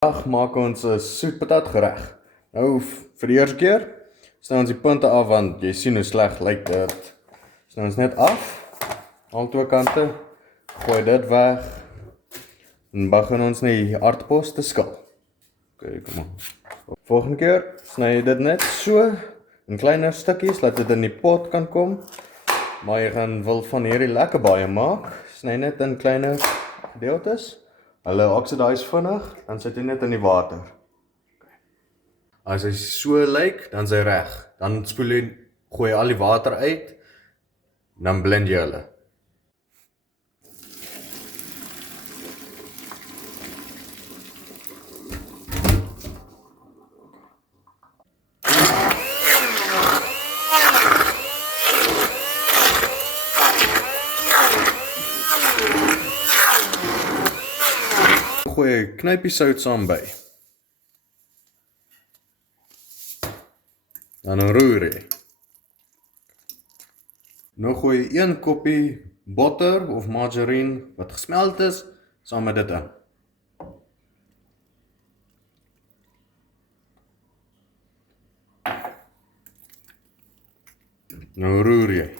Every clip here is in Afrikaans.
Vandag maak ons 'n soetpatat gereg. Nou vir die eerste keer sny ons die punte af want jy sien hoe sleg lyk dit. Sny ons net af, al twee kante, gooi dit weg en begin ons net die aardappels te skil. Okay, kom aan. Volgende keer sny jy dit net so in kleiner stukkies laat dit in die pot kan kom. Maar jy wil van hierdie lekker baie maak, sny net in kleiner gedeeltes. Hulle oxidize vinnig, dan sit jy net in die water. As hy so lyk, dan is hy reg. Dan spoel jy, gooi al die water uit, dan blend jy hulle. Gooi 'n knypie sout saam by. Dan roer jy. Nou gooi jy 1 koppie botter of margarine wat gesmeld is saam met dit in. Nou roer jy.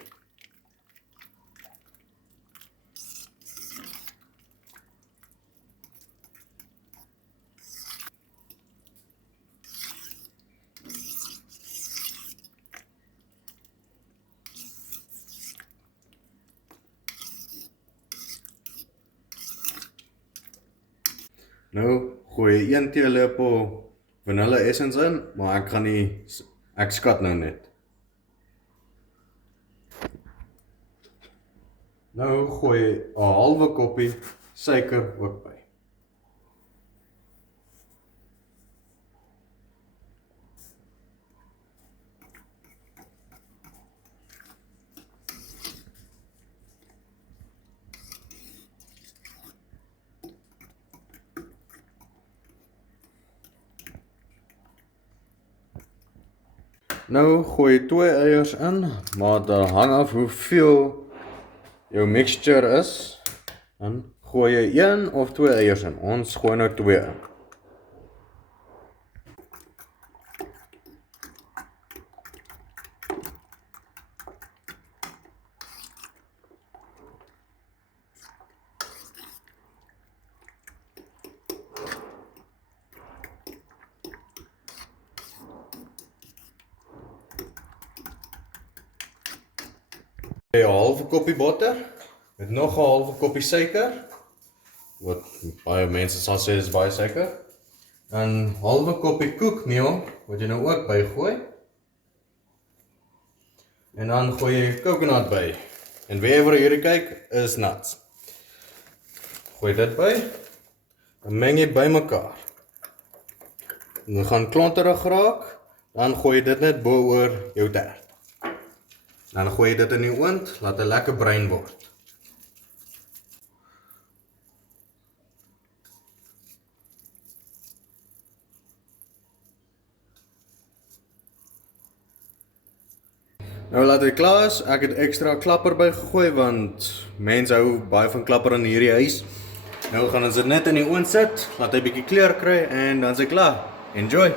Nou gooi jy 1 teelepel vanille essence in, maar ek skat nou net. Nou gooi jy 'n halwe koppie suiker ook by. Nou gooi jy 2 eiers in, maar dit hang af hoeveel jou mixture is. Dan gooi jy 1 of 2 eiers in. Ons gooi nou 2 in. Een halve koppie botter, met nog 'n halve koppie suiker, wat baie mense sal sê is baie suiker, en halve koppie koekmeel, wat jy nou ook bygooi, en dan gooi jy coconut by, en wherever hierdie kyk, is nuts. Gooi dit by, dan meng jy by mekaar, en dan gaan klonterig raak, dan gooi jy dit net bo oor jou tert. Dan gooi jy dit in die oond, laat dit lekker bruin word. Nou laat dit klaar is, ek het extra klapper by gegooi, want mense hou baie van klapper in hierdie huis. Nou gaan ons dit net in die oond sit, laat hy bietjie kleur kry, en dan is hy klaar. Enjoy!